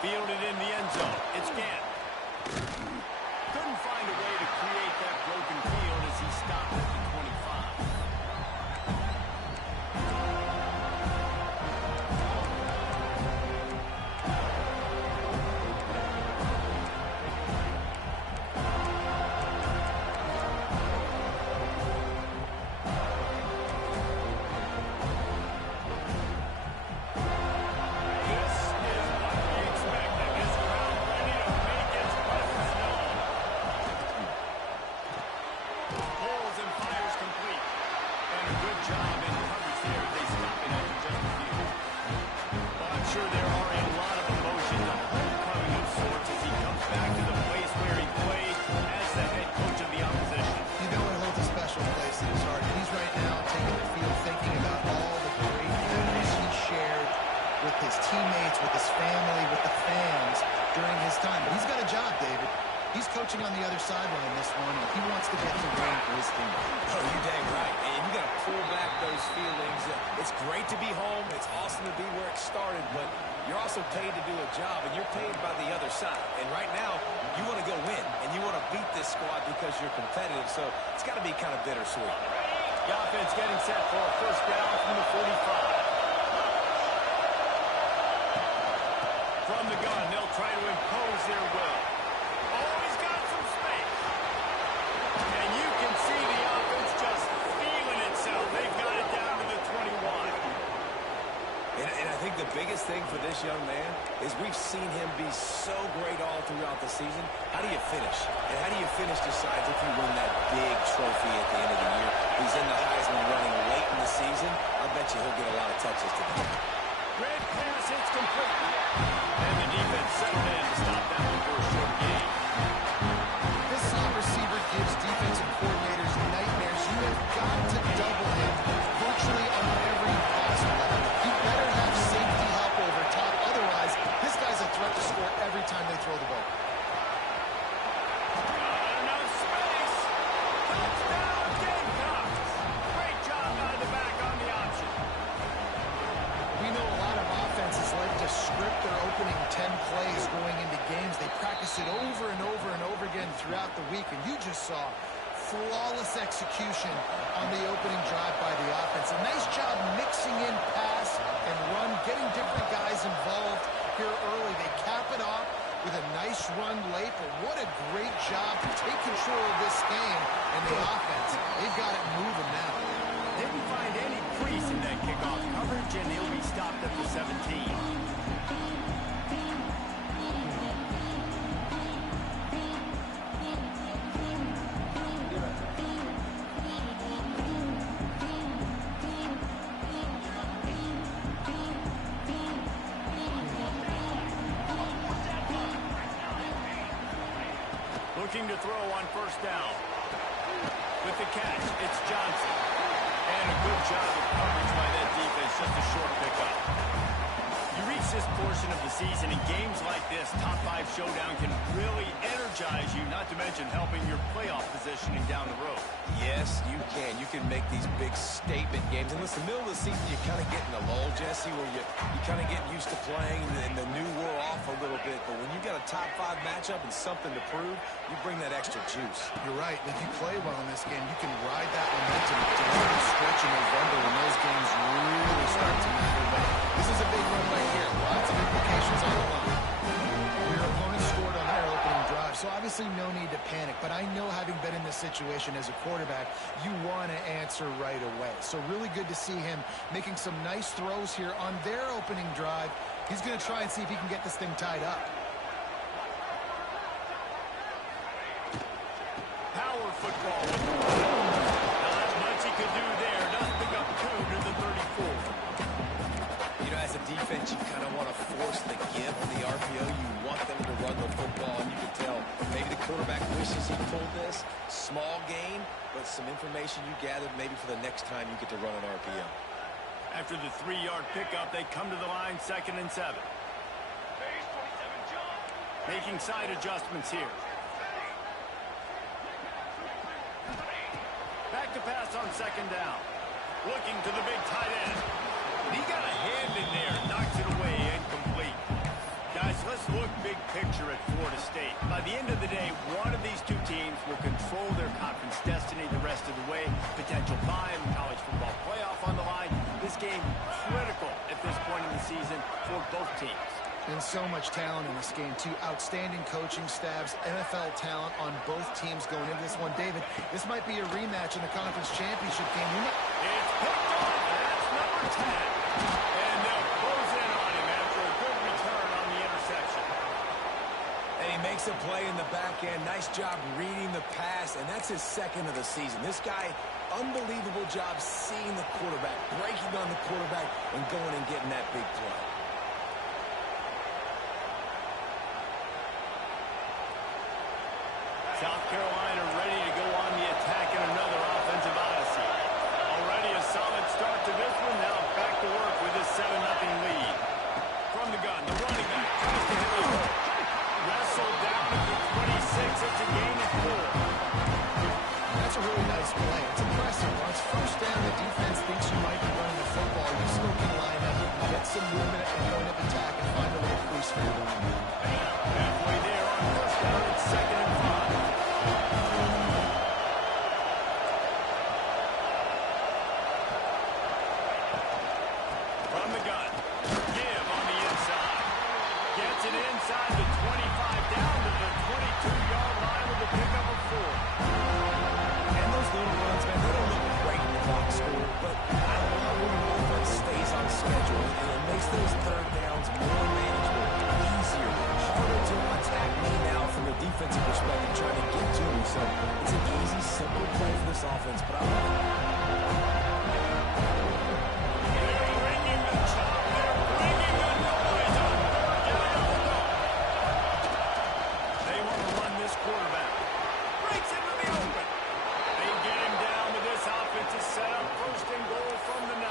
Fielded in the end zone. It's Gant. Couldn't find a way to create that broken field as he stopped at the 25. On the other sideline this one, he wants to get the win for his team. Oh, you're dang right. And you got to pull back those feelings. It's great to be home. It's awesome to be where it started, but you're also paid to do a job, and you're paid by the other side. And right now, you want to go win, and you want to beat this squad because you're competitive, so it's got to be kind of bittersweet. The offense getting set for a first down from the 45. From the gun, they'll try to impose their will. I think the biggest thing for this young man is we've seen him be so great all throughout the season. How do you finish? And how do you finish decides if you win that big trophy at the end of the year. He's in the Heisman running late in the season. I bet you he'll get a lot of touches today. Red pass, it's complete. And the defense settled in to stop that one for a short gain. This slot receiver gives defensive coordinators nightmares. You have got to double him virtually on every possible. You better have safety help over top. Otherwise, this guy's a threat to score every time they throw the ball. Enough space. Touchdown, Gamecocks. Great job out of the back on the option. We know a lot of offenses like to script their opening 10 plays going into games. They practice it over and over and over again throughout the week, and you just saw flawless execution on the opening drive by the offense. A nice job mixing in pass and run, getting different guys involved here early. They cap it off with a nice run late, but what a great job to take control of this game and the offense. They've got it moving now. Didn't find any crease in that kickoff coverage, and he'll be stopped at the 17. Looking to throw on first down. With the catch, it's Johnson. And a good job of coverage by that defense, just a short pickup. You reach this portion of the season, in games like this, top 5 showdown can really energize you, not to mention helping your playoff positioning down the road. Yes, you can. You can make these big statement games. And listen, middle of the season, you kind of get in a lull, Jesse, where you kind of get used to playing and the new wear off a little bit. But when you got a top 5 matchup and something to prove, you bring that extra juice. You're right. If you play well in this game, you can ride that momentum down the stretch in November when those games really start to matter. But this is a big one right here. Lots of implications on the line. Your opponent scored on their opening drive, so obviously no need to panic. But I know, having been in this situation as a quarterback, you want to answer right away. So really good to see him making some nice throws here on their opening drive. He's going to try and see if he can get this thing tied up. Power football. Not much he could do there. Does pick up 2 to the 34. You know, as a defense, you kind of want to force the give on the RPO. You want them to run the football, and you can tell maybe the quarterback wishes he pulled this. Small gain, but some information you gathered maybe for the next time you get to run an RPO. After the 3-yard pickup, they come to the line, 2nd and 7. Making side adjustments here. Back to pass on 2nd down. Looking to the big tight end. He got a hand in there, knocks it away, incomplete. Guys, let's Let's look big picture at Florida State. By the end of the day, one of these two teams will control their conference destiny the rest of the way. Potential bye, college football playoff on the line. This game critical at this point in the season for both teams. And so much talent in this game, too. Outstanding coaching staffs, NFL talent on both teams going into this one. David, this might be a rematch in the conference championship game. It's picked off. That's number 10. And they'll close in on him after a good return on the interception. And he makes a play in the back end. Nice job reading the pass, and that's his second of the season. This guy, unbelievable job seeing the quarterback, breaking on the quarterback, and going and getting that big play. South Carolina ready to go on the attack in another offensive odyssey. Already a solid start to this one. Now back to work with his 7-0 lead. From the gun, the running back tries to hit the hole. Wrestled down at the 26. It's a gain of 4. That's a really nice play. It's impressive. Once first down, the defense thinks you might be running the football. You still can line up, get some movement at the point of attack, and find a little crease for your line. Halfway there on first down. It's 2nd and 5. From the gun. Give on the inside. Gets it inside the 25 down to the 22-yard line with a pickup of 4. And those little runs, man, they don't look great in the box score, but I love when the offense stays on schedule, and it makes those third downs more manageable, easier, harder to attack me now from a defensive perspective trying to get to me. So it's an easy, simple play for this offense, but I love it. They're bringing the chop. They're bringing the noise on third down. They want to run this quarterback. Breaks into the open. They get him down with this offensive setup. 1st and goal from the 9.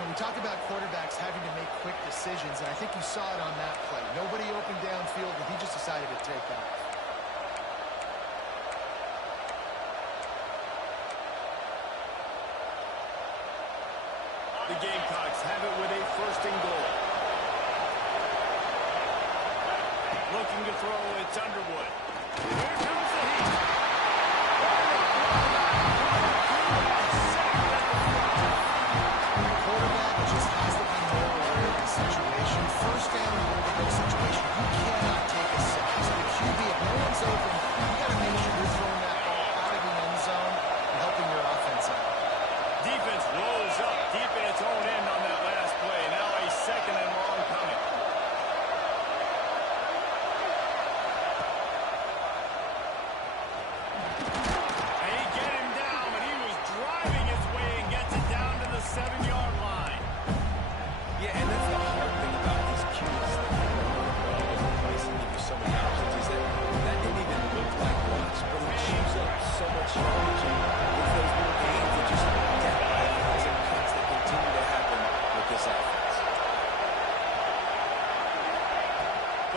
We talk about quarterbacks having to make quick decisions, and I think you saw it on that play. Nobody open downfield, and he just decided to take off. The Gamecocks have it with a 1st and goal. Looking to throw, it's Underwood. Here comes the heat. The quarterback just has to be more aware of the situation. First down in a good situation, you cannot take a sack. So the QB, if no one's open, you got to make sure you're throwing that ball out of the end zone and helping your offense out. Defense rolls up deep in its own end on that last play. Now a 2nd and long coming. And he get him down, but he was driving his way and gets it down to the 7-yard line. Yeah, and that's the hard thing about these cues. So many options is that didn't even look like much, but it chews up so much yardage. It's those little games that just get by and cuts that continue to happen with this offense.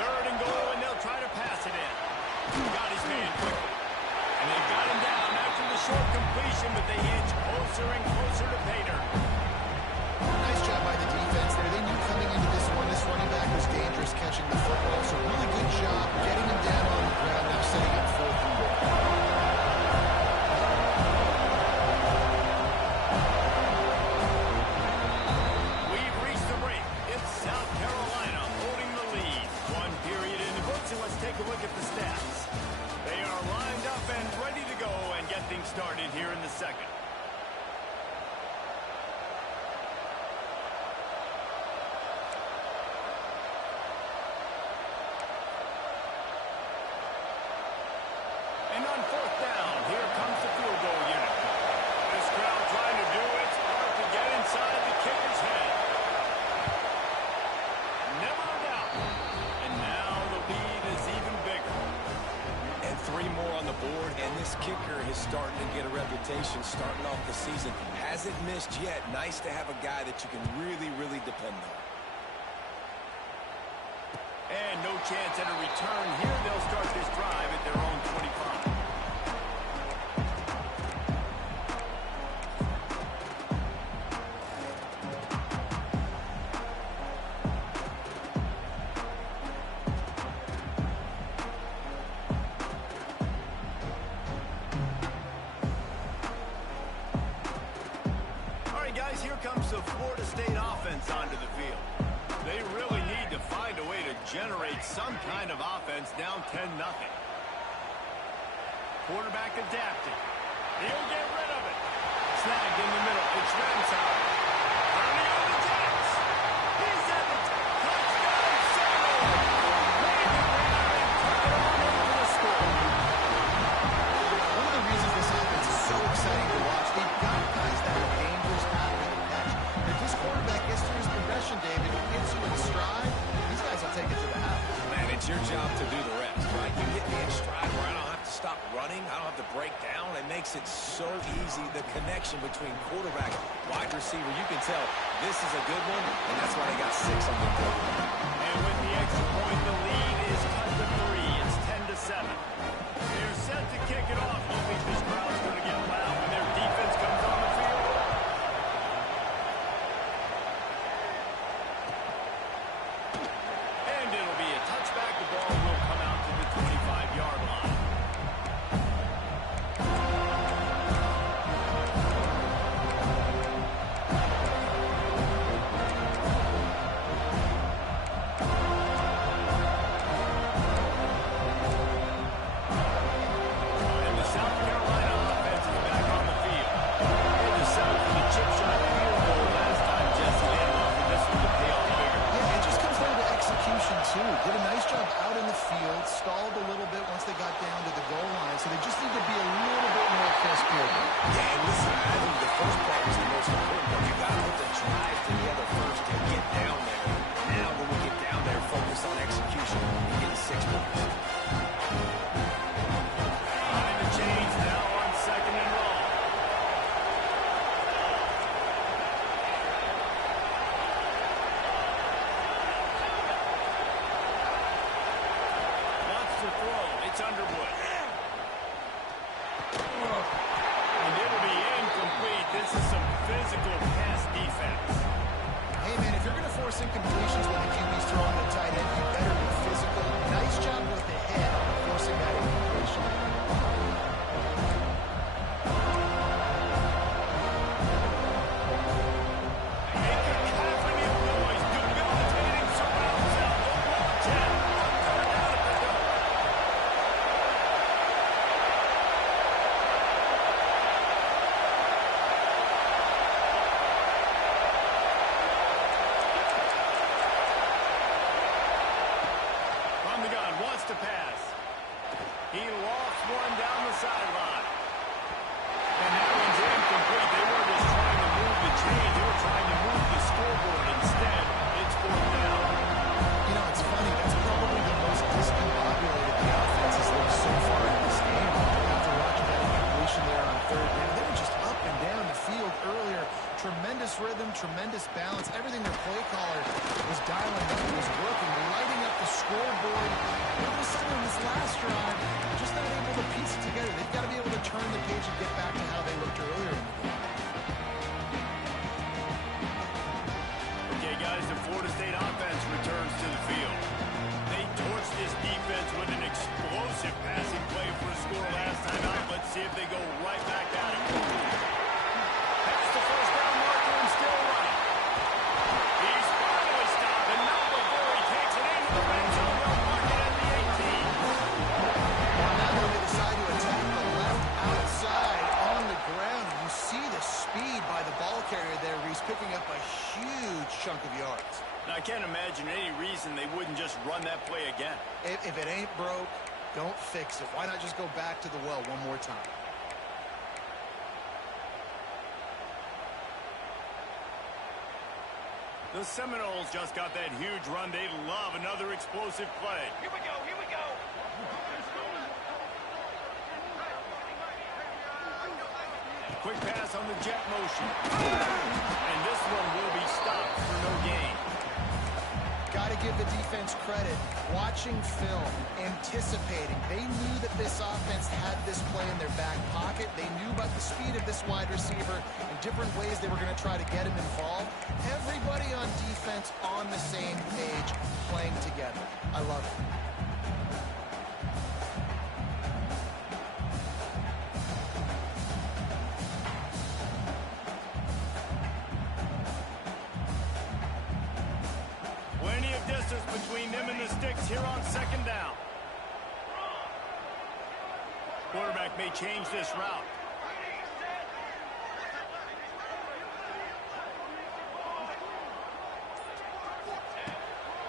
3rd and goal, and they'll try to pass it in. Got his man quickly. And they got him down after the short completion, but they inch closer and closer to pay dirt. Nice job by the defense there. They knew coming into this one, this running back was dangerous catching the football. So really good job getting him down on the ground, now setting up 4th and goal. We've reached the break. It's South Carolina holding the lead. 1 period in the books, and let's take a look at the stats. They are lined up and ready to go and get things started here in the 2nd. And on 4th down, here comes the field goal unit. This crowd trying to do its part to get inside the kicker's head. Never a doubt. And now the lead is even bigger. And 3 more on the board, and this kicker is starting to get a reputation starting off the season. Hasn't missed yet. Nice to have a guy that you can really, really depend on. And no chance at a return here. They'll start this drive at their own 25. generate some kind of offense down 10-0. Quarterback adapting. He'll get rid of it. Snagged in the middle. It's Ramsey. Early on the Jets. He's at the touchdown solo. Waving around and cut it on over the score. One of the reasons this offense is so exciting to watch, they've got guys that are dangerous after the catch. If this quarterback gets through his progression, David, gets you in stride, these guys will take it to the house. Man, it's your job to do the rest, right? You get me in stride where I don't have to stop running. I don't have to break down. It makes it so easy. The connection between quarterback, wide receiver, you can tell this is a good one, and that's why they got 6 on the board. And with the extra point, the lead is cut to 3. It's 10-7. They're set to kick it off. You think this crowd's going to get loud when their defense comes on the field? And it'll be a touchback. The ball will come out to the 25-yard line. And the South Carolina offense is back on the field. They just settled for the chip shot field goal last time. Jesse landed off of this one to pay off bigger. Yeah, it just comes down to execution, too. Did a nice job out in the field, stalled a little bit once they got down to the goal line, so they just need to be a little bit more crisp here. Yeah, and listen, I think the first part was the most important, but you got to put the drive together first and get down there. Now, when we get down there, focus on execution and get 6 points. Behind the chains now on 2nd and long. Wants to throw. It's Underwood. And it'll be incomplete. This is some physical pass defense. Hey, man, if you're going to force incompletions when the QB's throwing the tight end, you better be physical. Nice job with the head on forcing that incompletion. Make a cacophony of noise. Debilitating surround sound. The Jet on 3rd down at the goal. From the gun, wants to pass. He lost one down the sideline. And that one's incomplete. They weren't just trying to move the chain. They were trying to move the scoreboard. Instead, it's 4th down. You know, it's funny. That's probably the most discombobulated the offense has looked so far in this game. After watching that incompletion there on 3rd down, they were just up and down the field earlier. Tremendous rhythm, tremendous balance. Everything their play caller was dialing up was working, lighting up the scoreboard. All of a sudden, in this last drive, just not able to piece it together. They've got to be able to turn the page and get back to how they looked earlier in the game. Okay, guys, the Florida State offense returns to the field. They torched this defense with an explosive passing play for a score last time out. Let's see if they go right back at it. Past the 1st down marker and still running. He's finally stopped, and not before he takes it into the red zone. They'll mark it at the 18. Now they decide to attack the left outside on the ground. You see the speed by the ball carrier there, Reese, picking up a huge chunk of yards. Now, I can't imagine any reason they wouldn't just run that play again. If it ain't broke, don't fix it. Why not just go back to the well one more time? The Seminoles just got that huge run. They love another explosive play. Here we go, here we go. Quick pass on the jet motion. And this one will be stopped for no gain. Got to give the defense credit. Watching film, anticipating. They knew that this offense had this play in their back pocket. They knew about the speed of this wide receiver and different ways they were going to try to get him involved. Everybody on defense on the same page, playing together. I love it. Plenty of distance between them and the quarterback may change this route.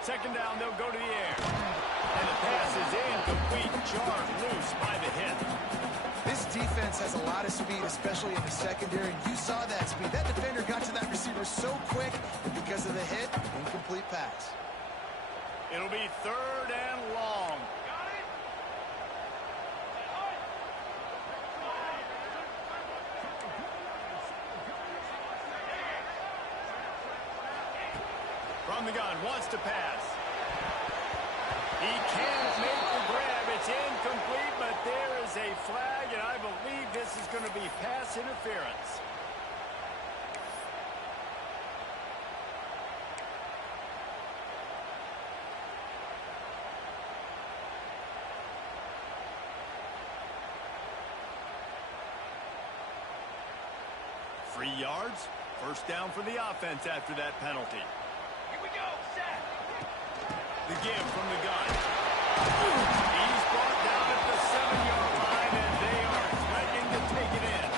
Second down, they'll go to the air. And the pass is incomplete, jarred loose by the hit. This defense has a lot of speed, especially in the secondary. You saw that speed. That defender got to that receiver so quick, and because of the hit, incomplete pass. It'll be third and long. From the gun, wants to pass. He can't make the grab. It's incomplete, but there is a flag, and I believe this is going to be pass interference. Free yards. First down for the offense after that penalty. Here we go, set. The give from the gun. He's brought down at the 7-yard line, and they are threatening to take it in.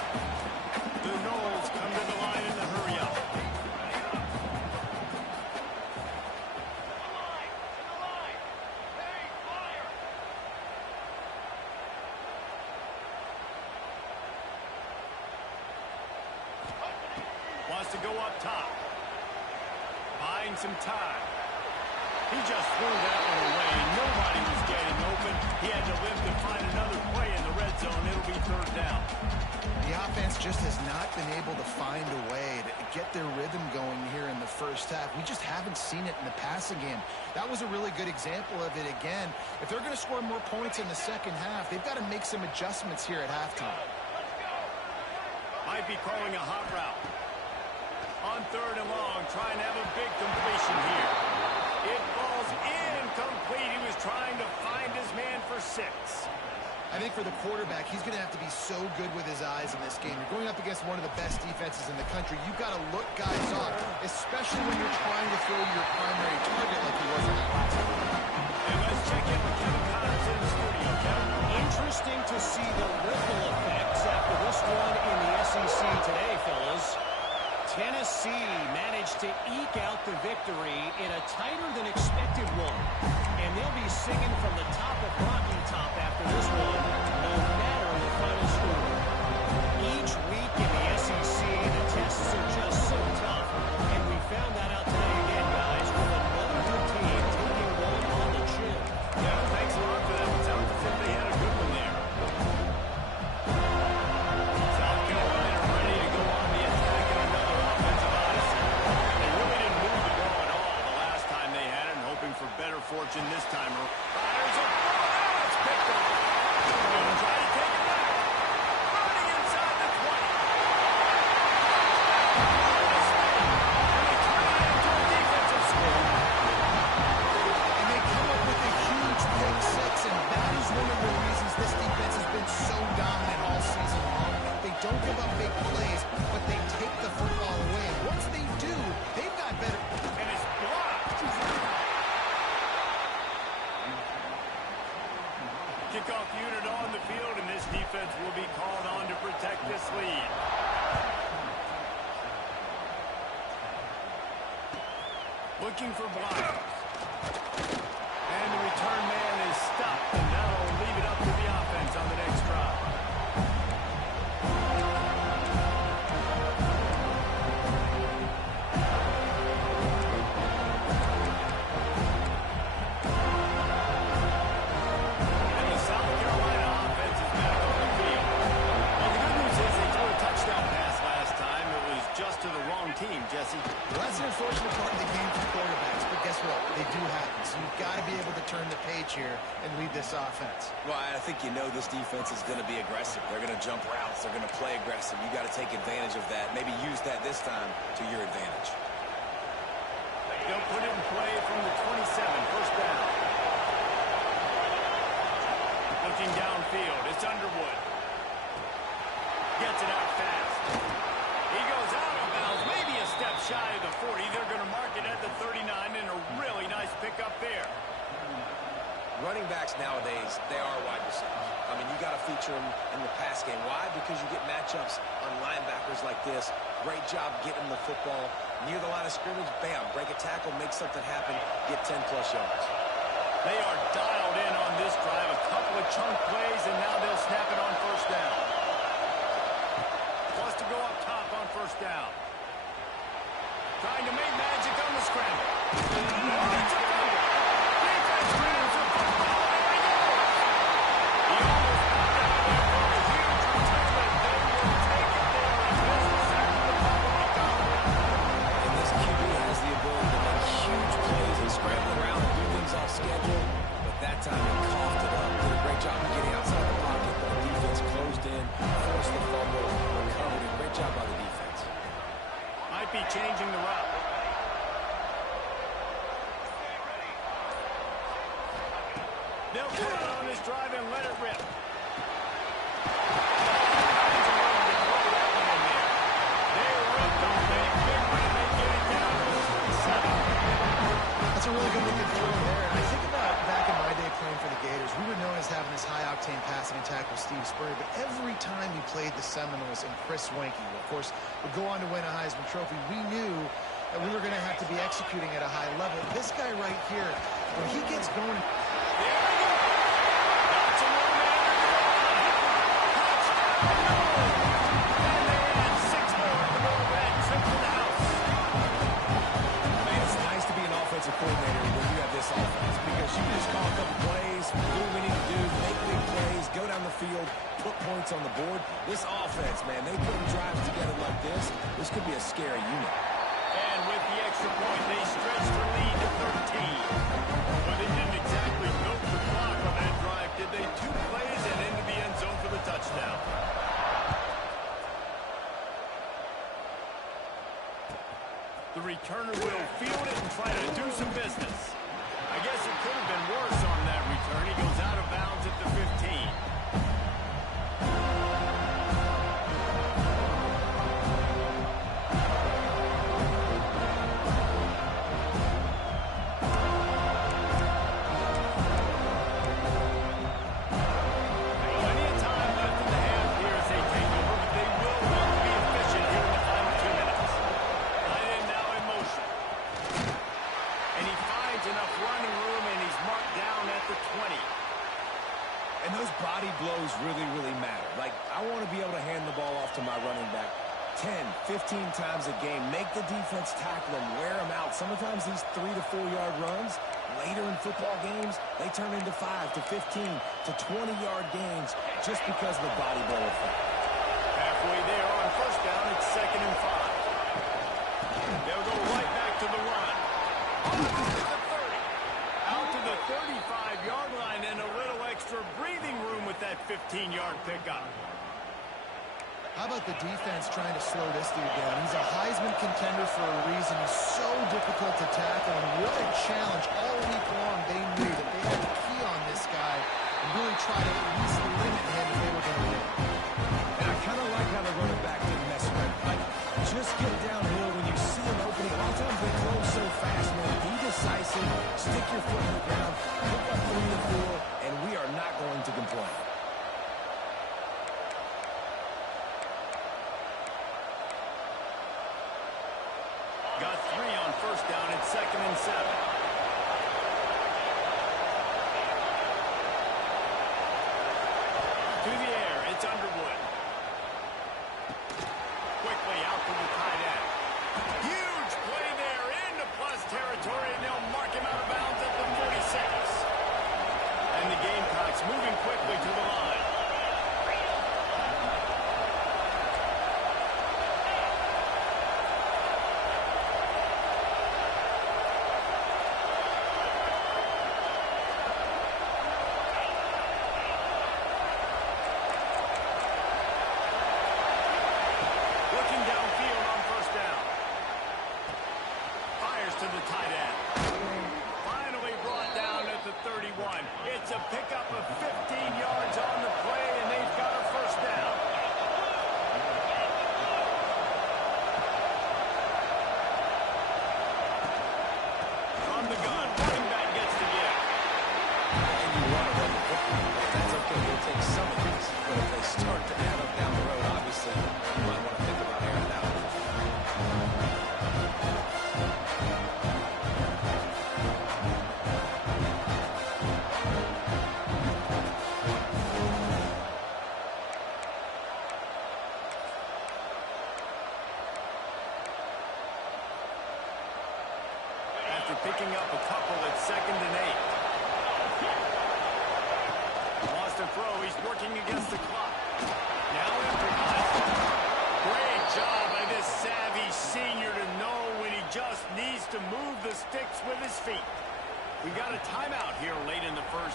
The Knowles come to the line in the hurry-up. Wants to go up top. Buying some time. He just threw that one away. Nobody was getting open. He had to live to find another play in the red zone. It'll be third down. The offense just has not been able to find a way to get their rhythm going here in the first half. We just haven't seen it in the passing game. That was a really good example of it again. If they're going to score more points in the second half, they've got to make some adjustments here at halftime. Might be calling a hot route. On third and long, trying to have a big completion here. It falls incomplete. He was trying to find his man for 6. I think for the quarterback, he's going to have to be so good with his eyes in this game. You're going up against one of the best defenses in the country. You've got to look guys off, especially when you're trying to throw your primary target like he was in that last game. And let's check in with Kevin Connors in the studio. Kevin? Interesting to see the ripple effects after this one in the SEC today, fellas. Tennessee managed to eke out the victory in a tighter than expected one. And they'll be singing from the top of Rocky Top after this one, no matter the final score. Each week in the SEC, the tests are just so tough. And we found that out today again, guys, with another good team taking one on the chin. Yeah, thanks a lot for that. It sounds as if they had a good one there. South Carolina ready to go on the attack in another offensive odyssey. They really didn't move the ball at all the last time they had it, and hoping for better fortune this time. Fires a ball. Now it's picked up. Going to try to take it back. Running inside the 20. And they turn it into a defensive score. And they come up with a huge pick six, and that is one of the reasons this defense has been so dominant all season long. They don't give up big plays, but they take the football away. Once they do, they've got better. And it's blocked. Kickoff unit on the field, and this defense will be called on to protect this lead. Looking for blocks. And the return man is stopped, and that'll leave it up to the offense on the next drive. And the South Carolina offense is back on the field. Well, the good news is they threw a touchdown pass last time. It was just to the wrong team, Jesse. Well, that's an unfortunate part of the game for quarterbacks, but guess what? They do happen. So you've got to be able to turn the page here and lead this offense. Well, I think you know this defense is going to be aggressive. They're going to jump routes. They're going to play aggressive. You got to take advantage of that. Maybe use that this time to your advantage. They'll put it in play from the 27, first down. Looking downfield, it's Underwood. Gets it out fast. He goes out of bounds, maybe a step shy of the 40. They're going to mark it at the 39, and a really nice pickup there. Running backs nowadays, they are wide receivers. I mean, you got to feature them in the pass game. Why? Because you get matchups on linebackers like this. Great job getting the football near the line of scrimmage. Bam, break a tackle, make something happen, get 10-plus yards. They are dialed in on this drive. A couple of chunk plays, and now they'll snap it on first down. Wants to go up top on first down. Trying to make magic on the scramble. It's a fumble. Defense reading for football. There he goes. He almost got down there for a huge return. They will take it there and miss the sack of the fumble. And this QB has the ability to make huge plays and scramble around and do things off schedule. But that time he coughed it up. Did a great job of getting outside the pocket. But the defense closed in, forced the fumble, recovered it. Great job by the defense. Might be changing the route. They'll put it on this drive and let it rip. That's a really good looking throw there. And I think about back in my day playing for the Gators, we were known as having this high-octane passing attack with Steve Spurrier, but every time he played the Seminoles and Chris Swanke, who of course would go on to win a Heisman Trophy, we knew that we were going to have to be executing at a high level. This guy right here, when he gets going... Coordinator when you have this offense, because you can just call a couple plays, do what we need to do, make big plays, go down the field, put points on the board. This offense, man, they put drives together like this could be a scary unit. And with the extra point, they stretched the lead to 13. But they didn't exactly milk the clock on that drive, did they? 2 plays and into the end zone for the touchdown. The returner will field it and try to do some business. I guess it could have been worse on that return. He goes out of bounds at the 15. Plenty of time left in the half here as they take over, but they will want to be efficient here in the final 2 minutes. Now in motion. And he finds enough running room, and he's marked down at the 20. And those body blows really, really matter. Like, I want to be able to hand the ball off to my running back 10, 15 times a game. Make the defense tackle them, wear them out. Sometimes these 3 to 4 yard runs, later in football games, they turn into 5 to 15 to 20 yard gains just because of the body blow effect. Halfway there on first down, it's 2nd and 5. They'll go right back to the run. Out to the 30. Out to the 35-yard line, and a little extra breathing room with that 15-yard pickup. How about the defense trying to slow this dude down? He's a Heisman contender for a reason. He's so difficult to tackle, and what a challenge. All week long, they knew that they had to key on this guy and really try to at least limit him if they were going to win. And I kind of like how the running back didn't mess around. Like, just get downhill when you see an opening. A lot of times they close so fast, man. Be decisive, stick your foot in the ground, pick up 3 to 4, and we are not going to complain. Got 3 on first down. It's 2nd and 7. To the air, it's Underwood. Quickly out to the tight end. Huge play there into plus territory, and they'll mark him out of bounds at the 46. And the Gamecocks moving quickly to the line. To the tight end. Finally brought down at the 31. It's a pickup of 15 yards on the play, and they've got a first down. From the gun, running back gets the give. And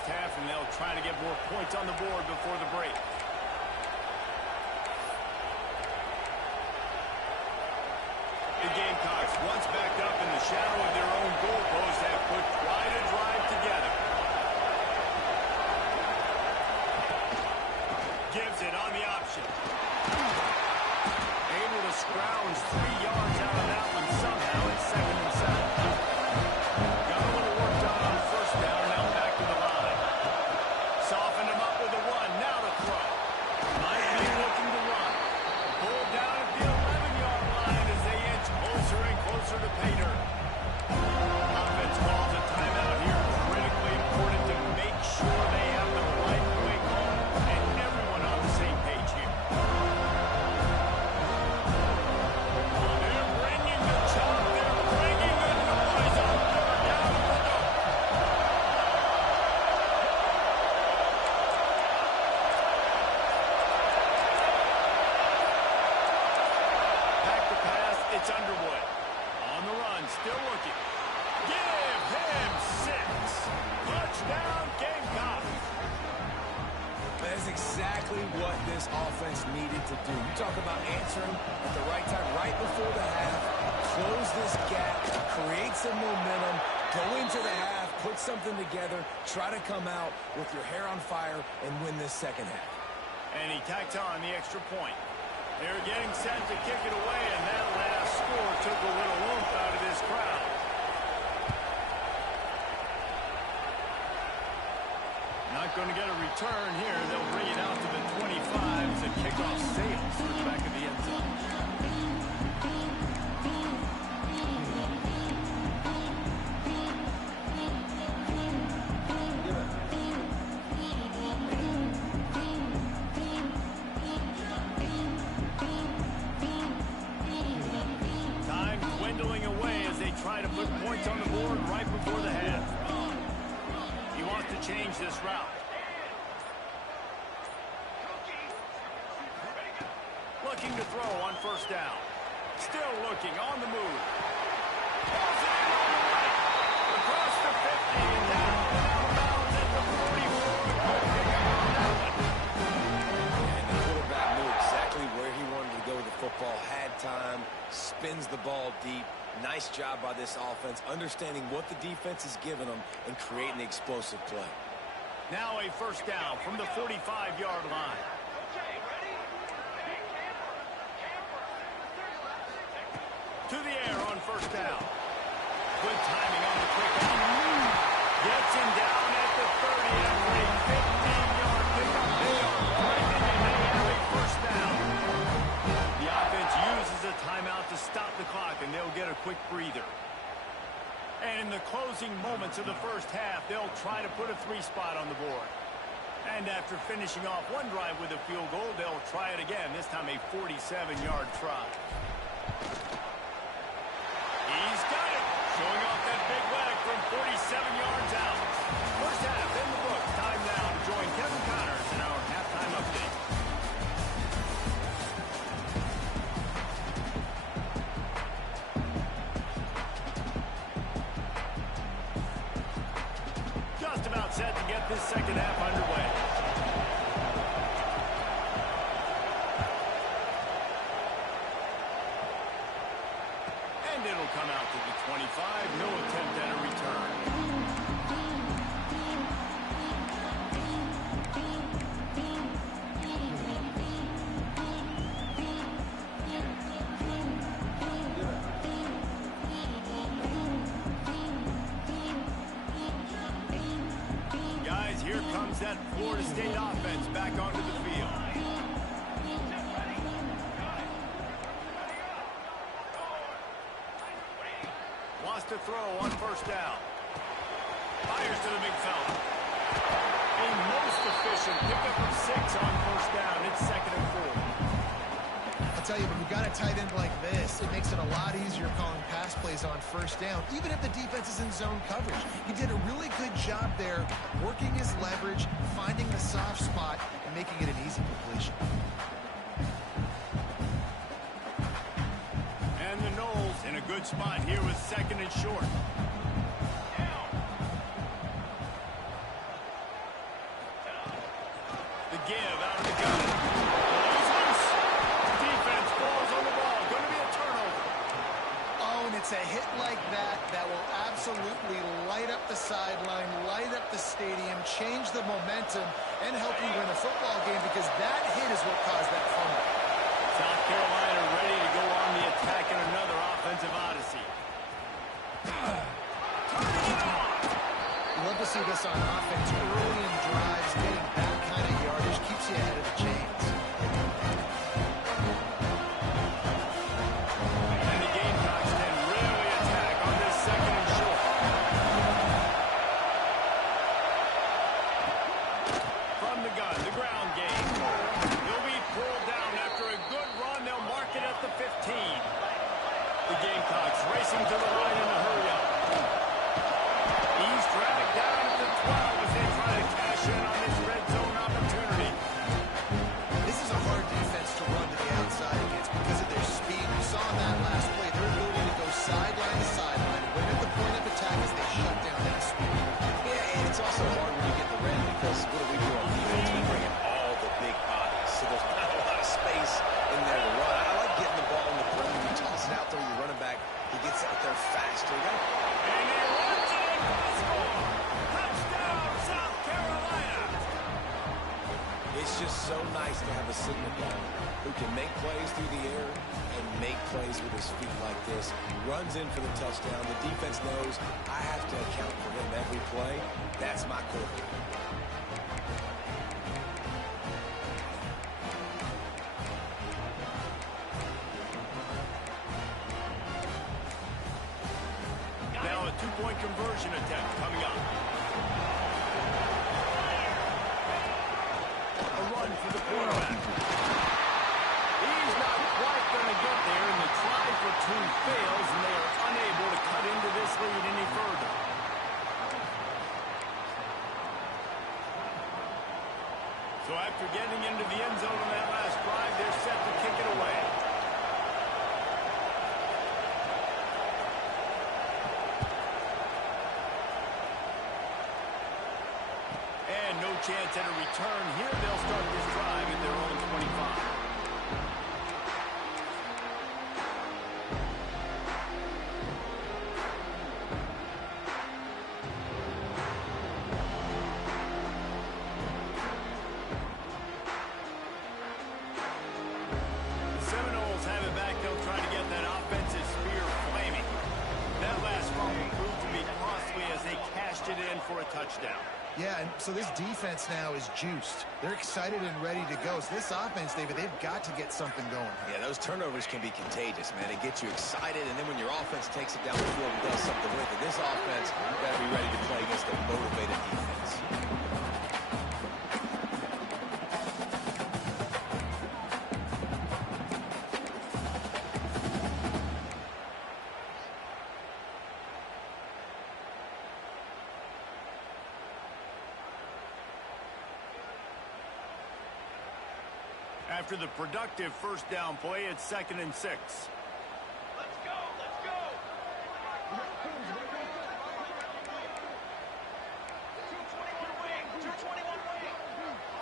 first half, and they'll try to get more points on the board before the break. The Gamecocks, once backed up in the shadow of their own goalpost, have put quite a drive together. Gives it on the option. Able to scrounge 3 yards out of that one somehow. It's 2nd and 7. Got a little work done on first down. Now back to the line. Softened him up with a run. Now to throw. Might be looking to run. Pulled down at the 11-yard line as they inch closer and closer to pay dirt. Offense calls a timeout here. Critically important to make sure they have the right play call and everyone on the same page here. They're bringing the chop. They're bringing the noise on third down for the... Back to pass. It's Underwood. On the run. Still looking. Give him 6. Touchdown, Gamecocks. That's exactly what this offense needed to do. You talk about answering at the right time, right before the half, close this gap, create some momentum, go into the half, put something together, try to come out with your hair on fire and win this second half. And he tacks on the extra point. They're getting set to kick it away, and that last score took a little oomph out of this crowd. Not going to get a return here. They'll bring it out to the 25 as the kickoff sails to the back of the end zone. Time dwindling away as they try to put points on the board right before the half. He wants to change this route. Looking to throw on first down. Still looking on the move. Pulls it in on the right. Across the 50 and down and out of bounds at the 44. Good pickup on that one. And the quarterback knew exactly where he wanted to go with the football, had time, spins the ball deep. Nice job by this offense, understanding what the defense is giving them and creating the explosive play. Now a first down from the 45-yard line. To the air on first down. Good timing on the quick out. Gets him down at the 30 after a 15-yard pickup. They are breaking and they have a first down. The offense uses a timeout to stop the clock, and they'll get a quick breather. And in the closing moments of the first half, they'll try to put a 3 spot on the board. And after finishing off one drive with a field goal, they'll try it again, this time a 47-yard try. He's got it, showing off that big leg from 47 yards out. First half in the books. Time now to join Kevin Connors in our halftime update. Just about set to get this second half underway. And it'll come out to the 25. No attempt at a return. Guys, here comes that Florida State offense back onto the field. Wants to throw on first down. Fires to the big fella. A most efficient pickup of 6 on first down. It's 2nd and 4. I'll tell you, when you've got a tight end like this, it makes it a lot easier calling pass plays on first down, even if the defense is in zone coverage. He did a really good job there, working his leverage, finding the soft spot, and making it an easy completion. And the Knowles in a good spot here with 2nd and short. The give out of the gun. He's loose. Defense falls on the ball. Going to be a turnover. Oh, and it's a hit like that that will absolutely light up the sideline, light up the stadium, change the momentum, and help you win a football game because that hit is what caused that fumble. South Carolina ready to go on the attack in another offensive odyssey. You love to see this on offense early in drives. Getting that kind of yardage keeps you ahead of the chains. And the Gamecocks can really attack on this second and short. From the gun, the ground game. He'll be pulled down after a good run. They'll mark it at the 15. The Gamecocks racing to the line in a hurry up. He's dragged down at the 12 as they try to cash in on this red zone opportunity. This is a hard defense to run to the outside against because of their speed. We saw in that last play their ability to go sideline to sideline, win at the point of attack as they shut down that speed. Yeah, and it's also hard when you get the red because what do we do on defense? We bring in all the big bodies, so there's not a lot of space in there to run. I like getting the ball in the perimeter. You toss it out there, your running back, he gets out there faster. And he runs it impossible. Touchdown, South Carolina. It's just so nice to have a signal guy who can make plays through the air and make plays with his feet like this. Runs in for the touchdown. The defense knows I have to account for him every play. That's my quarterback. Now a two-point conversion attempt coming up. A run for the quarterback. He's not quite going to get there, and the try for two fails, and they are unable to cut into this lead any further. So after getting into the end zone on that last drive, they're set to kick it away. And no chance at a return here. They'll start this drive at their own 25. The Seminoles have it back. They'll try to get that offensive spear flaming. That last fumble proved to be costly as they cashed it in for a touchdown. Yeah, and so this defense now is juiced. They're excited and ready to go. So this offense, David, they've got to get something going. Yeah, those turnovers can be contagious, man. It gets you excited, and then when your offense takes it down the field and does something with it, this offense, you've got to be ready to play against a motivated defense. After the productive first down play, it's 2nd and 6. Let's go, let's go.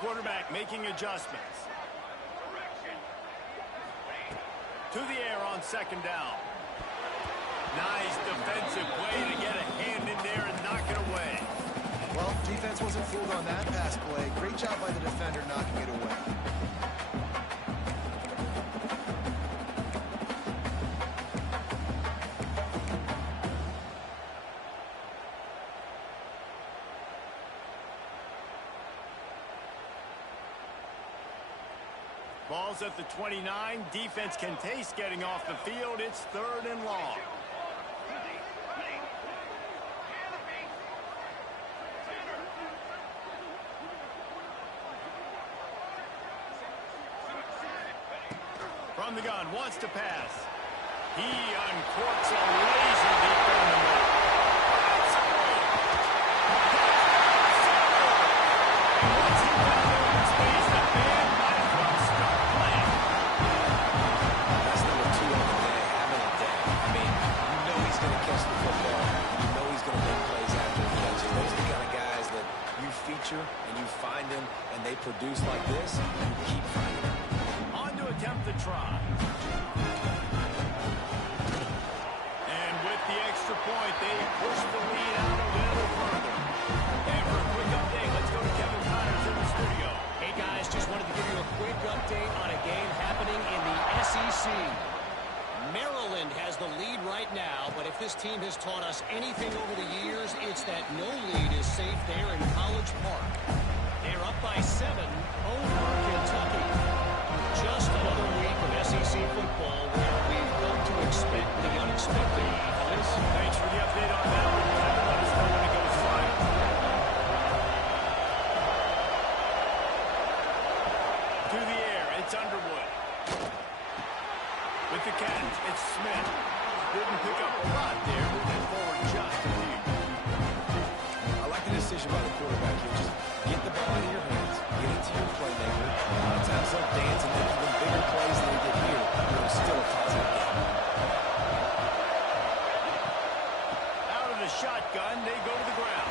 Quarterback making adjustments. To the air on 2nd down. Nice defensive play to get a hand in there and knock it away. Well, defense wasn't fooled on that pass play. Great job by the defender knocking it away. Ball's at the 29. Defense can taste getting off the field. It's 3rd and long. From the gun, wants to pass. He uncorks a laser deep down the middle. Once he got there in space, the band might as well start playing. That's number 2 on the day, having a day. I mean, you know he's going to catch the football. You know he's going to make plays after the catch. Those are the kind of guys that you feature and you find them and they produce like this, you keep finding them. On to attempt the try. And with the extra point, they push the lead out a little further. And for a quick update, let's go to Kevin Connors in the studio. Hey, guys, just wanted to give you a quick update on a game happening in the SEC. Maryland has the lead right now, but if this team has taught us anything over the years, it's that no lead is safe there in College Park. They're up by 7 over Kentucky. Just another week of SEC football where we've come to expect the unexpected. Thanks for the update on that one. Kevin, let us know when it goes live. To the air, it's Underwood. With the catch, it's Smith. Didn't pick up a lot there, moving forward just a few. I like the decision by the quarterback here. Just get the ball out of your hands, get it to your playmaker. A lot of times they'll dance and make even bigger plays than they did here, but it was still a positive game. Out of the shotgun, they go to the ground.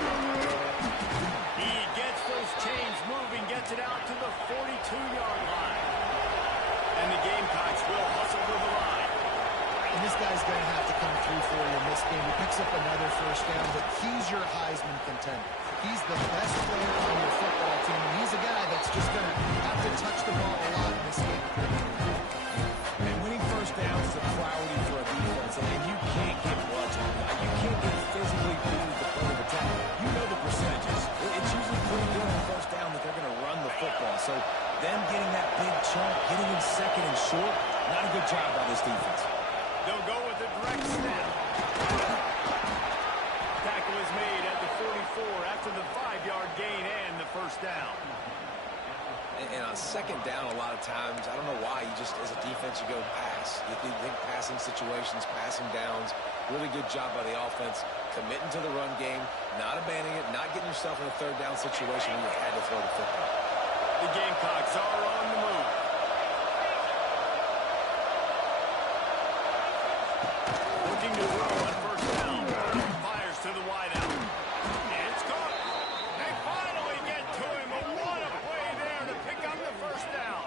He gets those chains moving, gets it out to the 42-yard line. And the Gamecocks will hustle to the line. And this guy's going to have to come through for you in this game. He picks up another first down, but he's your Heisman contender. He's the best player on your football team, and he's a guy that's just going to have to touch the ball a lot in this game. And winning first downs is a priority for a defense, and you can't get bludgeoned. You can't get physically beat at the point of attack. You know the percentages. It's usually pretty good on first down that they're going to run the football. So them getting that big chunk, getting in second and short, not a good job by this defense. They'll go with a direct snap. Tackle is made at the 44 after the 5-yard gain and the first down. And on second down, a lot of times, I don't know why, you just, as a defense, you go pass. You think passing situations, passing downs. Really good job by the offense, committing to the run game, not abandoning it, not getting yourself in a third down situation when you had to throw the football. The Gamecocks are on the move. Looking to throw on first down. Fires to the wideout. It's caught. They finally get to him. And what a play there to pick up the first down.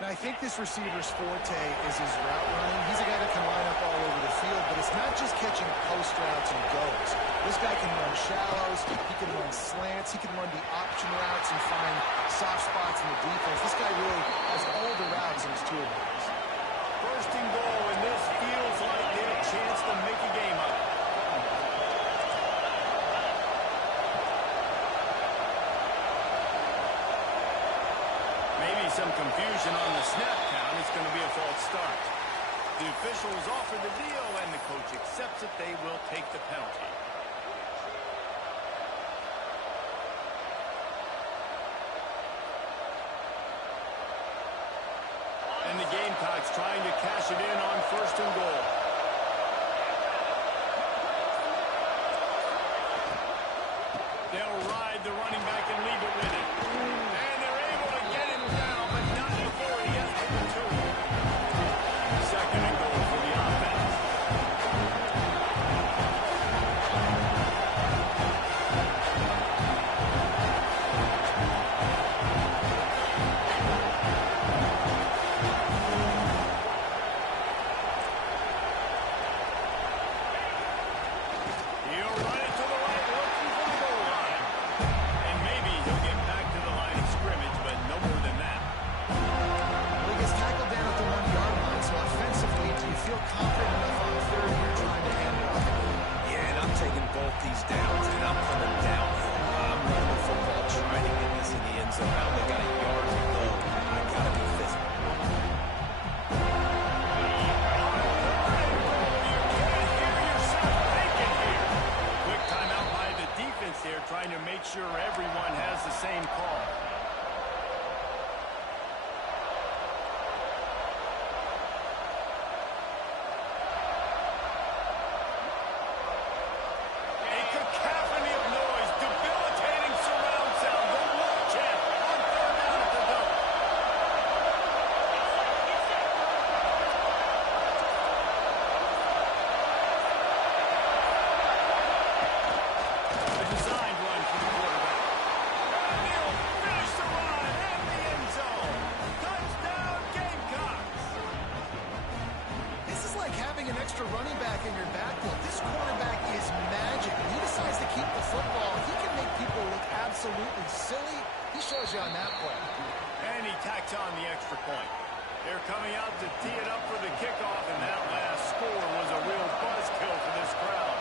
Now, I think this receiver's forte is his route running. He's a guy that can line up all over the field, but it's not just catching post routes and goes. This guy can run shallows, he can run slants, he can run the option routes and find soft spots in the defense. This guy really has all the routes in his toolbox. First and goal, and this feels like they have a chance to make a game of it. Maybe some confusion on the snap count. It's going to be a false start. The officials offer the deal, and the coach accepts it. They will take the penalty. And the Gamecocks trying to cash it in on first and goal. They'll ride the running back and leave it with him. And they're able to get him down, but not before he gets to the 2. Second and goal for the offense. He'll run it to the right, looking for the goal line. And maybe he'll get back to the line of scrimmage, but no more than that. Well, he gets tackled down at the 1-yard line, so offensively, do you feel confident enough on third you're trying to hand it off? Yeah, and I'm taking both these downs, and I'm coming downhill. I'm running the football, trying to get this in the end zone. Now they got a yard to go. I got to be physical. Quick timeout by the defense there, trying to make sure everyone has the same call. A cacophony of noise, debilitating surround sound. The wolf chant on third down at the dump. A designed run for the absolutely silly. He shows you on that play. And he tacks on the extra point. They're coming out to tee it up for the kickoff, and that last score was a real buzzkill for this crowd.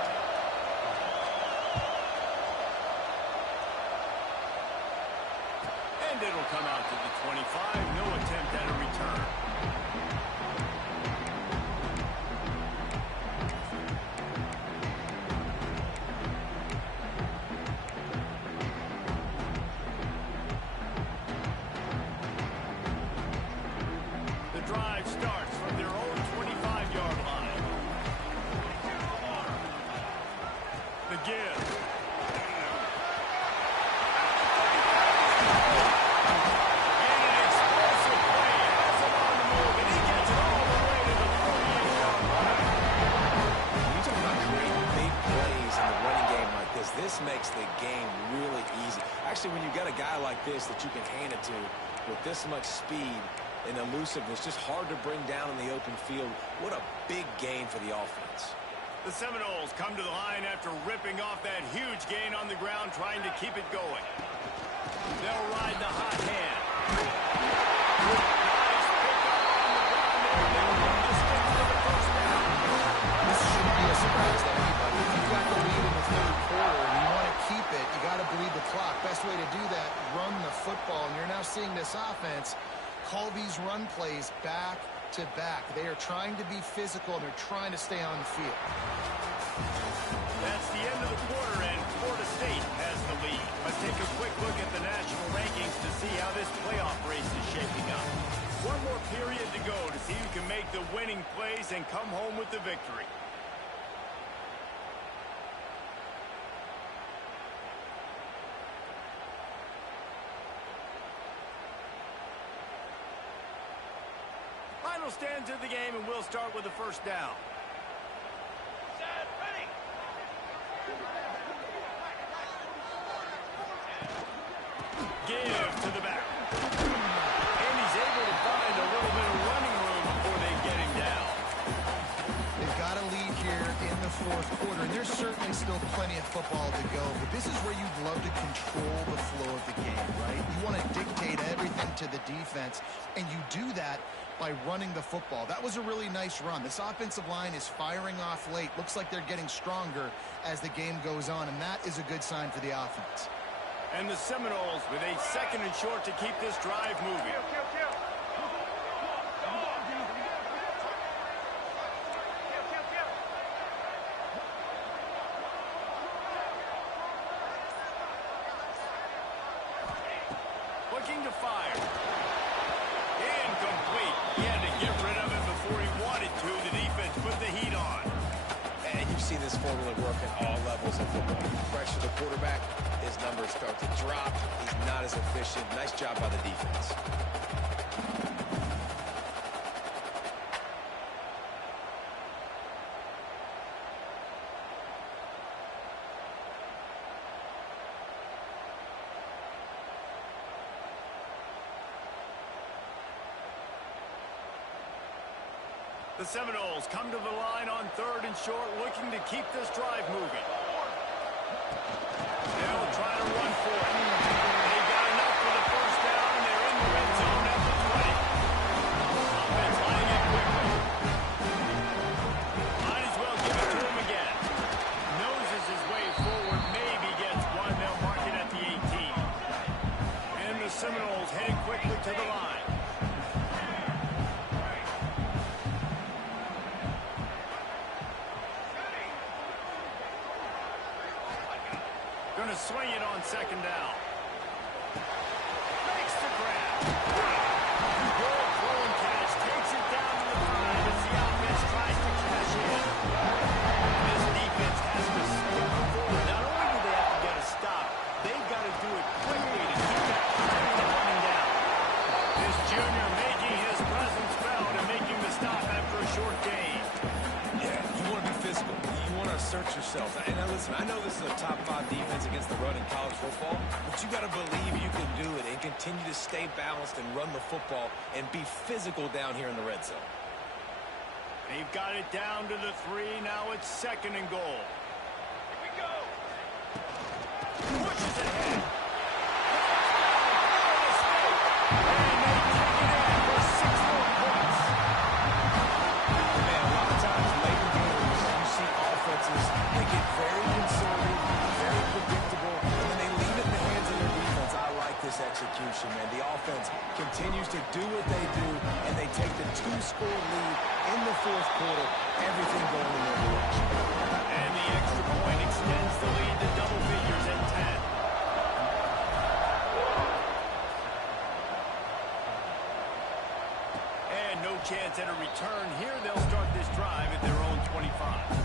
And it'll come out to the 25. No attempt at a return. Drive starts from their own 25-yard line. The give. And an explosive play. Has it on the move, and he gets it all the way to the 48-yard line. When you talk about creating big plays in a running game like this, this makes the game really easy. Actually, when you've got a guy like this that you can hand it to with this much speed and elusiveness, just hard to bring down in the open field. What a big gain for the offense. The Seminoles come to the line after ripping off that huge gain on the ground, trying to keep it going. They'll ride the hot hand. Nice pick up on the ground there. They'll run the stick for the first down. This shouldn't be a surprise to anybody. If you've got the lead in the third quarter and you want to keep it, you got to bleed the clock. Best way to do that, run the football. And you're now seeing this offense call these run plays back to back. They are trying to be physical, and they're trying to stay on the field. That's the end of the quarter, and Florida State has the lead. Let's take a quick look at the national rankings to see how this playoff race is shaping up. One more period to go to see who can make the winning plays and come home with the victory. Final stands of the game, and we'll start with the first down. Set, ready. Give to the back. And he's able to find a little bit of running room before they get him down. They've got a lead here in the fourth quarter, and there's certainly still plenty of football to go, but this is where you'd love to control the flow of the game, right? You want to dictate everything to the defense, and you do that by running the football. That was a really nice run. This offensive line is firing off late. Looks like they're getting stronger as the game goes on, and that is a good sign for the offense. And the Seminoles with a second and short to keep this drive moving. Looking to fire. Incomplete. He had to get rid of it before he wanted to. The defense put the heat on. And you've seen this formula work at all levels of football. You pressure the quarterback, his numbers start to drop. He's not as efficient. Nice job by the defense. The Seminoles come to the line on third and short, looking to keep this drive moving. They'll try to run for it. They got enough for the first down, and they're in the red zone at the 20. Offense lining it quickly. Might as well give it to him again. Noses his way forward, maybe gets one. They'll mark it at the 18. And the Seminoles heading quickly to the line. Going to swing it on second down. Makes the grab. Good throw and catch. Takes it down to the 5 as the offense tries to cash in. This defense has to stick forward. Not only do they have to get a stop, they've got to do it quickly to keep that clock from running down. This junior making his presence felt and making the stop after a short gain. Yeah, you want to be physical. You want to assert yourself. And now listen, I know this is a top 5 defense against the run in college football, but you got to believe you can do it and continue to stay balanced and run the football and be physical down here in the red zone. They've got it down to the 3. Now it's second and goal. Here we go. Pushes ahead. execution, man. The offense continues to do what they do, and they take the 2-score lead in the fourth quarter. Everything going in their direction. And the extra point extends the lead to double figures at 10. And no chance at a return here. They'll start this drive at their own 25.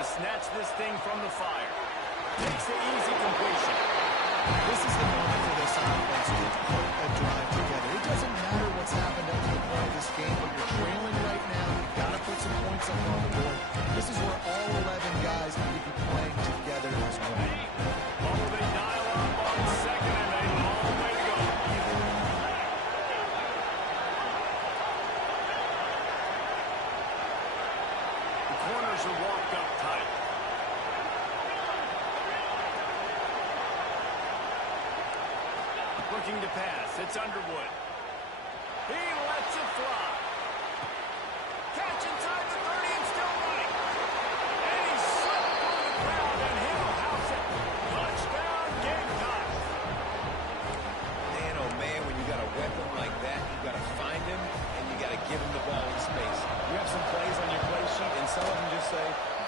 Snatch this thing from the fire. Takes the easy completion. This is the moment for this offense to put a drive together. It doesn't matter what's happened up to the point of this game, but you're trailing right now. You've got to put some points up on the board. This is where all 11 guys need to be playing together as one. Oh, they dial up on second, and a long way to go. The corners are walked up tight. Looking to pass. It's Underwood. He lets it fly. Catch inside the 30 and still running. And he slipped through the crowd, and he'll house it. Touchdown, Gamecocks. Man, oh man, when you got a weapon like that, you got to find him, and you got to give him the ball in space. You have some plays on your play sheet, and some of them just say,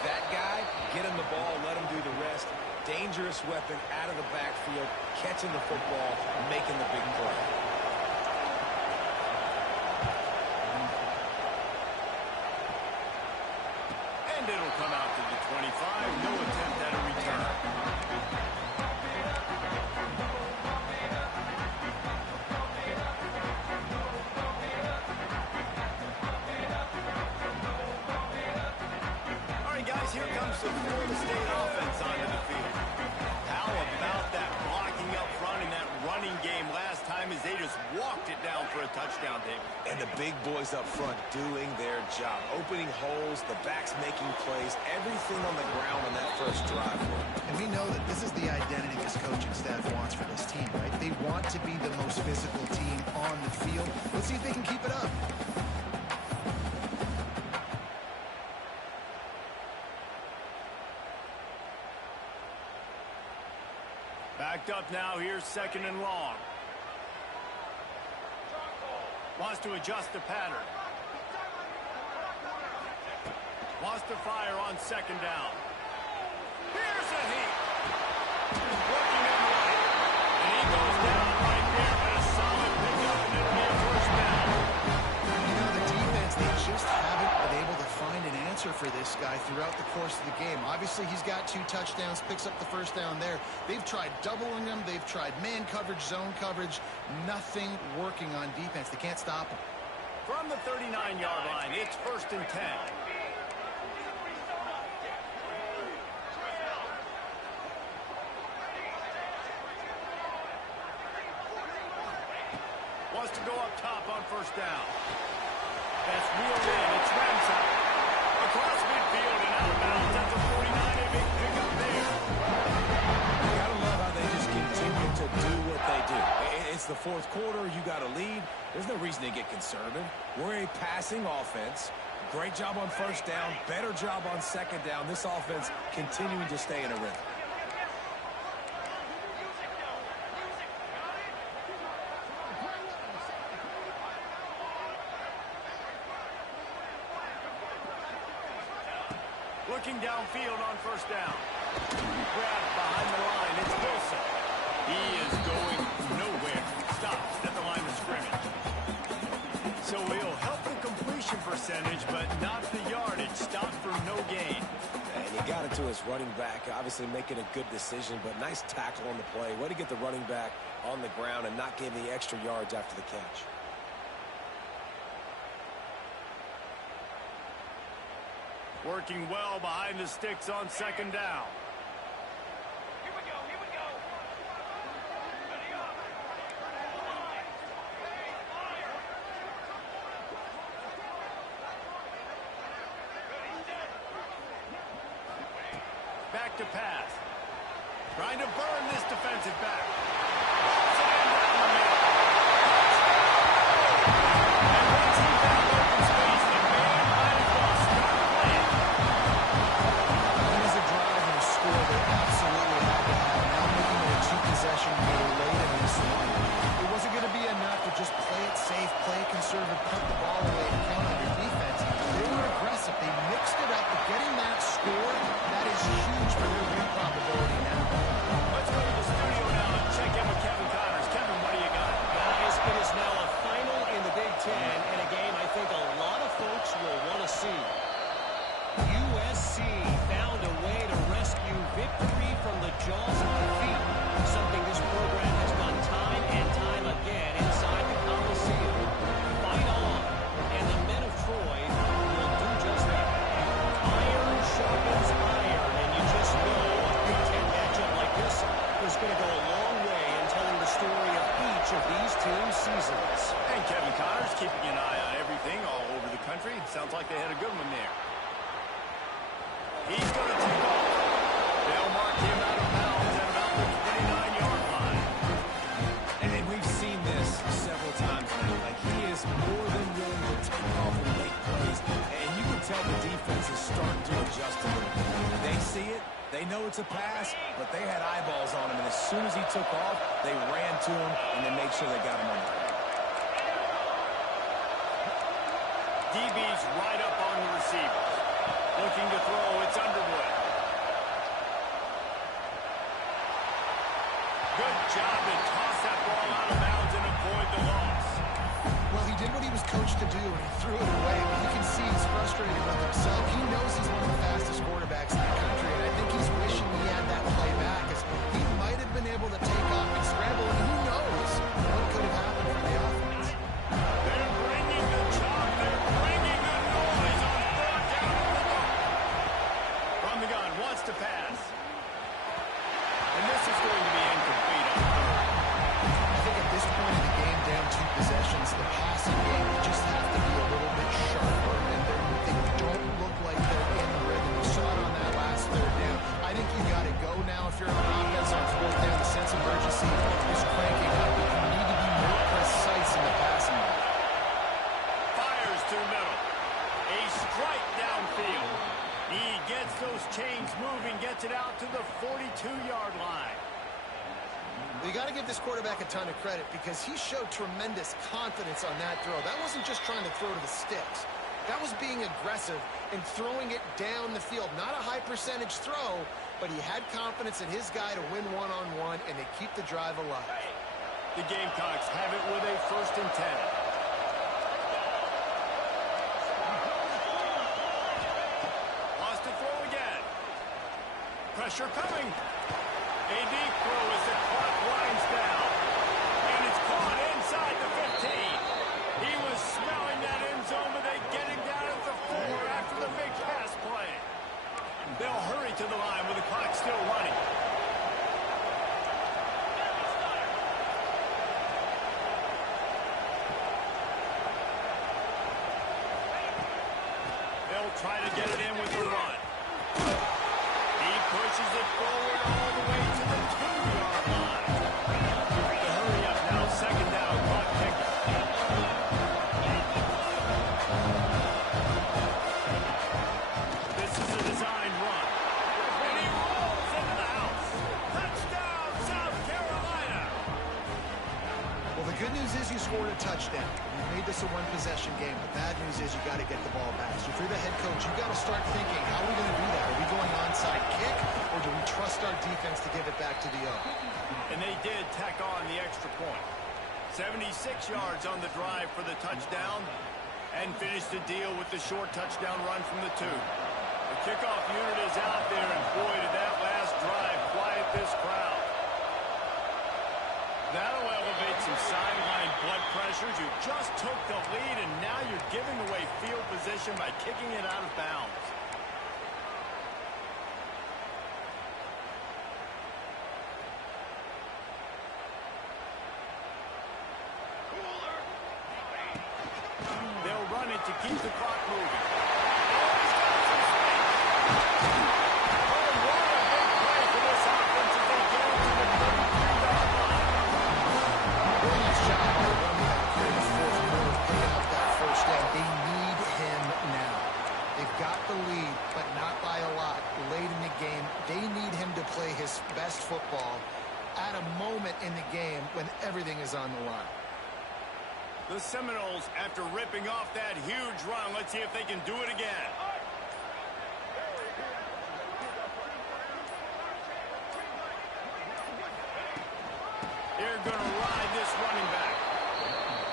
that guy, get him the ball, let him do the rest. Dangerous weapon out of the backfield, catching the football, making the big play. And it'll come out to the 25. No attempt at a return. All right, guys, here comes the Florida State offense onto the field. How about that blocking up front in that running game last time as they just walked it down for a touchdown, David? And the big boys up front doing their job, opening holes, the backs making plays, everything on the ground on that first drive. And we know that this is the identity this coaching staff wants for this team, right? They want to be the most physical team on the field. Let's see if they can keep it up. Backed up now, here's second and long. Wants to adjust the pattern. Wants to fire on second down. Here's a heat. Working him right. And he goes down right there, but a solid pickup, and it'll be a first down. You know, the defense, they just haven't been able to find an answer for this guy throughout the course of the game. Obviously, he's got 2 touchdowns, picks up the first down there. They've tried doubling him. They've tried man coverage, zone coverage. Nothing working on defense. They can't stop him. From the 39-yard line, it's first and 10. Wants to go up top on first down. That's wheeled in. It's Ramsey. Across midfield and out of bounds at the 49. A big pickup there. You gotta love how they just continue to do what they do. It's the fourth quarter. You got a lead. There's no reason to get conservative. We're a passing offense. Great job on first down. Better job on second down. This offense continuing to stay in a rhythm. Looking downfield on first down. Grabbed behind the line. It's Wilson. He is going nowhere. Stops at the line of scrimmage. So he'll help the completion percentage, but not the yardage. Stopped for no gain. And he got it to his running back, obviously making a good decision, but nice tackle on the play. Way to get the running back on the ground and not give the extra yards after the catch. Working well behind the sticks on second down. to pass. Trying to burn this defensive back. Rolls it in down the middle. And once he found open space, the man might as well start playing. That is a drive and a score they absolutely had to have. Now making it a two-possession game late in this one. It wasn't going to be enough to just play it safe, play it conservative, put the ball away, and count on your defense. They were aggressive. They mixed it up. But getting that score, that is huge for their win probability now. Let's go to the studio now and check in with Kevin Connors. Kevin, what do you got? Guys, it is now a final in the Big Ten, and a game I think a lot of folks will want to see. USC found a way to rescue victory from the jaws of defeat, something this program has done time and time again inside the Coliseum. Fight on, and the men of Troy will do just that. Iron sharpens iron, and you just know a Big Ten matchup like this is going to go a long way in telling the story of each of these teams' seasons. And Kevin Connors keeping an eye on everything all over the country. Sounds like they had a good one there. He's going to take off. They'll mark him out of bounds at about the 29-yard line. And we've seen this several times now. Like, he is more than willing to take off and make plays. And you can tell the defense is starting to adjust a little bit. They see it. They know it's a pass, but they had eyeballs on him. And as soon as he took off, they ran to him, and they made sure they got him on the ground. DB's right up on the receivers. Looking to throw, it's Underwood. Good job to toss that ball out of bounds and avoid the loss. Well, he did what he was coached to do, and he threw it away. But you can see he's frustrated with himself. He knows he's one of the fastest quarterbacks in the country, and I think he's wishing he had that play back, as he might have been able to take off and scramble, and who knows what could have happened for the offense. They're bringing the chop. They're bringing the noise on third down and the goal. From the gun, wants to pass. And this is going to be incomplete on third. I think at this point in the game, down two possessions, the passing game will just have to be a little bit sharper, and they don't look like they're in the rhythm. You saw it on that last third down. I think you got to go now if you're on offense on fourth down. The sense of urgency is cranking up. You need to be more precise in the passing game. Fires to the middle. A strike downfield. He gets those chains moving, gets it out to the 42-yard line. You got to give this quarterback a ton of credit because he showed tremendous confidence on that throw. That wasn't just trying to throw to the sticks. That was being aggressive and throwing it down the field. Not a high percentage throw, but he had confidence in his guy to win one-on-one and to keep the drive alive. The Gamecocks have it with a 1st and 10. Wants to throw again. Pressure coming. A deep throw as the clock winds down. And it's caught inside the 15. He was smelling that end zone, but they get him down at the 4 after the big pass play. They'll hurry to the line with the clock still running. They'll try to get it in with the run. He pushes it forward all the way to the 2-yard line. The hurry up now, 2nd down, clock kicker. This is a designed run. And he rolls into the house. Touchdown, South Carolina. Well, the good news is you scored a touchdown. You made this a one-possession game. The bad news is you got to get the ball back. So if you're the head coach, you got to start thinking, how are we going to do that? Are we going onside kick, or do we trust our defense to give it back to the O? And they did tack on the extra point. 76 yards on the drive for the touchdown, and finished the deal with the short touchdown run from the 2. The kickoff unit is out there, and boy, did that last drive quiet this crowd. That'll elevate some sideline blood pressures. You just took the lead, and now you're giving away field position by kicking it out of bounds. They'll run it to keep the clock moving. Oh, he's got some space. Oh, what a big moment in the game when everything is on the line. The Seminoles, after ripping off that huge run, let's see if they can do it again. They're going to ride this running back.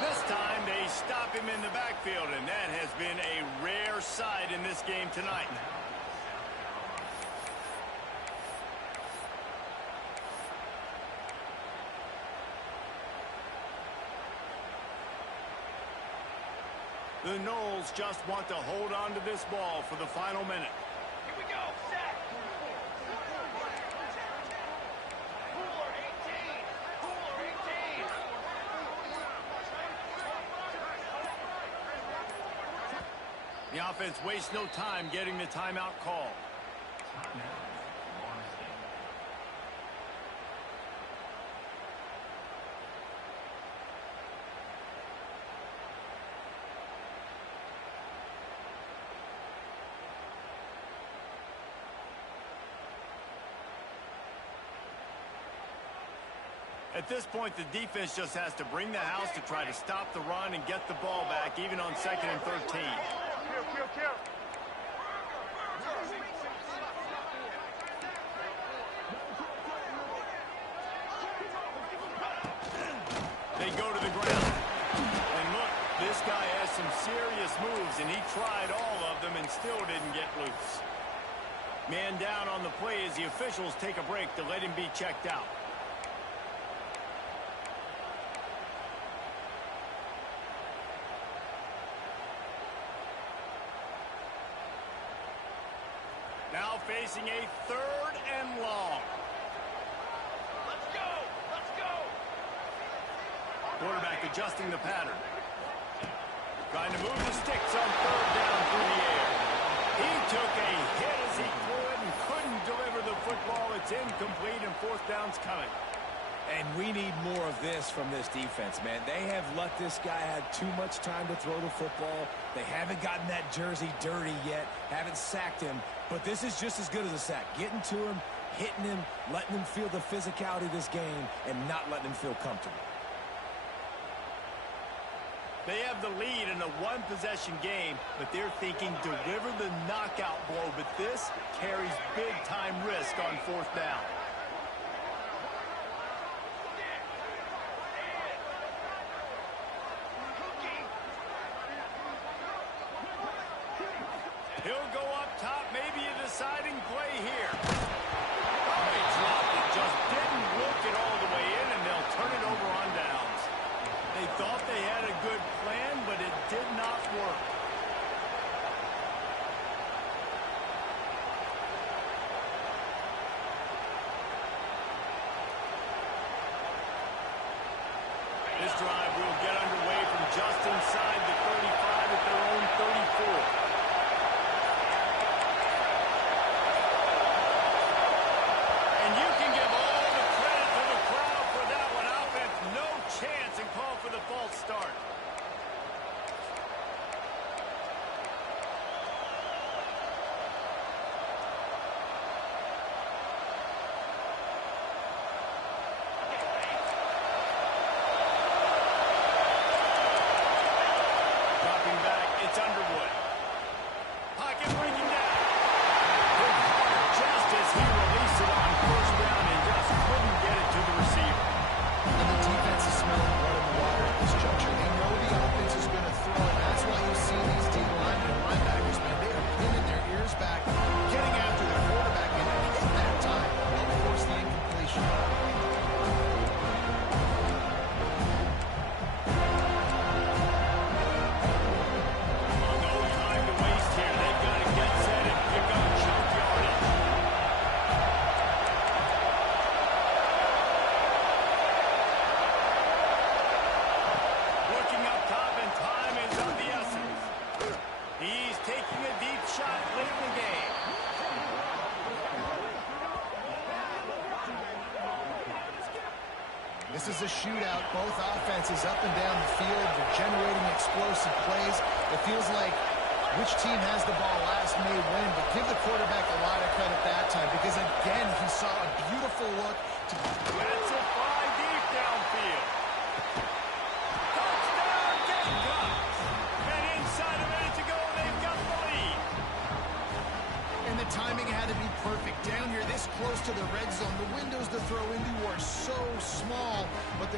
This time they stop him in the backfield, and that has been a rare sight in this game tonight. The Noles just want to hold on to this ball for the final minute. Here we go, set. Cooler 18. Cooler 18. The offense wastes no time getting the timeout call. At this point, the defense just has to bring the house to try to stop the run and get the ball back, even on 2nd and 13. They go to the ground. And look, this guy has some serious moves, and he tried all of them and still didn't get loose. Man down on the play as the officials take a break to let him be checked out. Now facing a 3rd and long. Let's go. Let's go. Quarterback adjusting the pattern. Trying to move the sticks on 3rd down through the air. He took a hit as he could and couldn't deliver the football. It's incomplete and 4th down's coming. And we need more of this from this defense, man. They have let this guy have too much time to throw the football. They haven't gotten that jersey dirty yet, haven't sacked him. But this is just as good as a sack. Getting to him, hitting him, letting him feel the physicality of this game, and not letting him feel comfortable. They have the lead in a one-possession game, but they're thinking deliver the knockout blow. But this carries big-time risk on 4th down. He'll go up top, maybe a deciding play here. Oh, he dropped it, just didn't look it all the way in, and they'll turn it over on downs. They thought they had a good plan, but it did not work. This drive will get underway from just inside the 35 at their own 34. False start. Dropping back, it's Underwood. Pocket breaking down. Hit hard just as he released it on 1st down and just couldn't get it to the receiver. And the defense is smelling blood in the water at this juncture. They know the offense is going to throw, and that's why you see these D linemen and linebackers, man, they are pinning their ears back, getting after the quarterback, and hit that time. They'll force the incompletion. No time to waste here. They've got to get set and pick up chunk yardage. Looking up top, and time is of the essence. He's taking a deep shot late in the game. This is a shootout. Both offenses up and down the field. They're generating explosive plays. It feels like which team has the ball last may win, but give the quarterback a lot of credit that time because, again, he saw a beautiful look. That's a fly deep.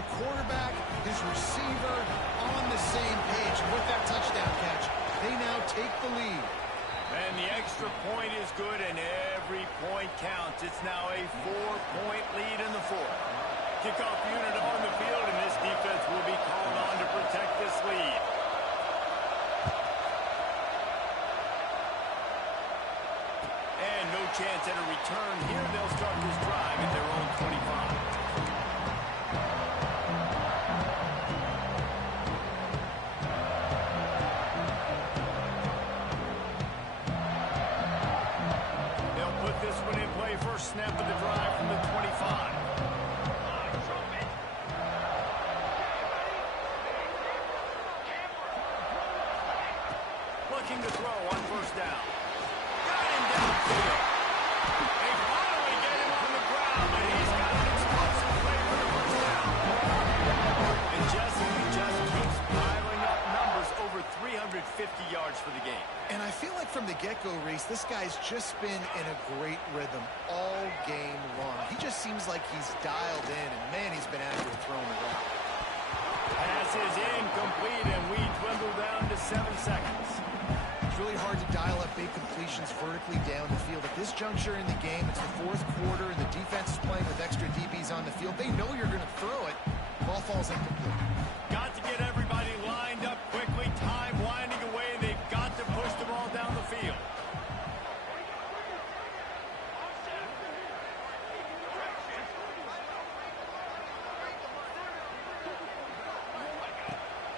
the quarterback, his receiver on the same page. And with that touchdown catch, they now take the lead. And the extra point is good, and every point counts. It's now a 4-point lead in the fourth. Kickoff unit on the field, and this defense will be called on to protect this lead. And no chance at a return here. They'll start this drive at their own 25. First snap of the drive from the 25. Looking to throw on first down. Got him downfield. They finally get him on the ground, and he's got an explosive play for the first down. And Jesse just keeps piling up numbers, over 350 yards for the game. And I feel like from the get-go, Reese, this guy's just been in a great rhythm all game long. He just seems like he's dialed in, and, man, he's been accurate throwing the rock. Pass is incomplete, and we dwindle down to 7 seconds. It's really hard to dial up big completions vertically down the field. At this juncture in the game, it's the fourth quarter, and the defense is playing with extra DBs on the field. They know you're going to throw it. Ball falls incomplete. Got to get everybody lined up quickly. Time winding away. They've got to push the ball down the field.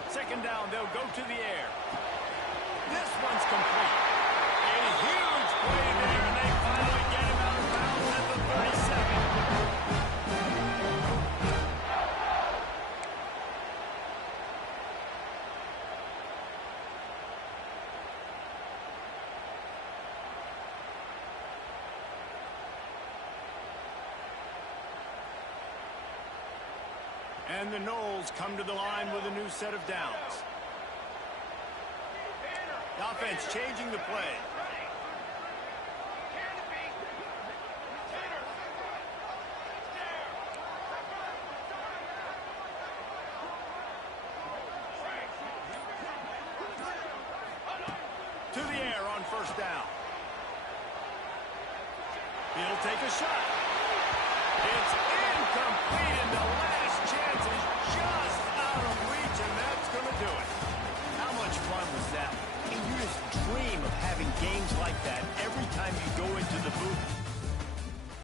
Second down, they'll go to the air. This one's complete. A huge play there, and they finally get him out of bounds at the 37. And the Knowles come to the line with a new set of downs. The offense changing the play. To the air on first down. He'll take a shot.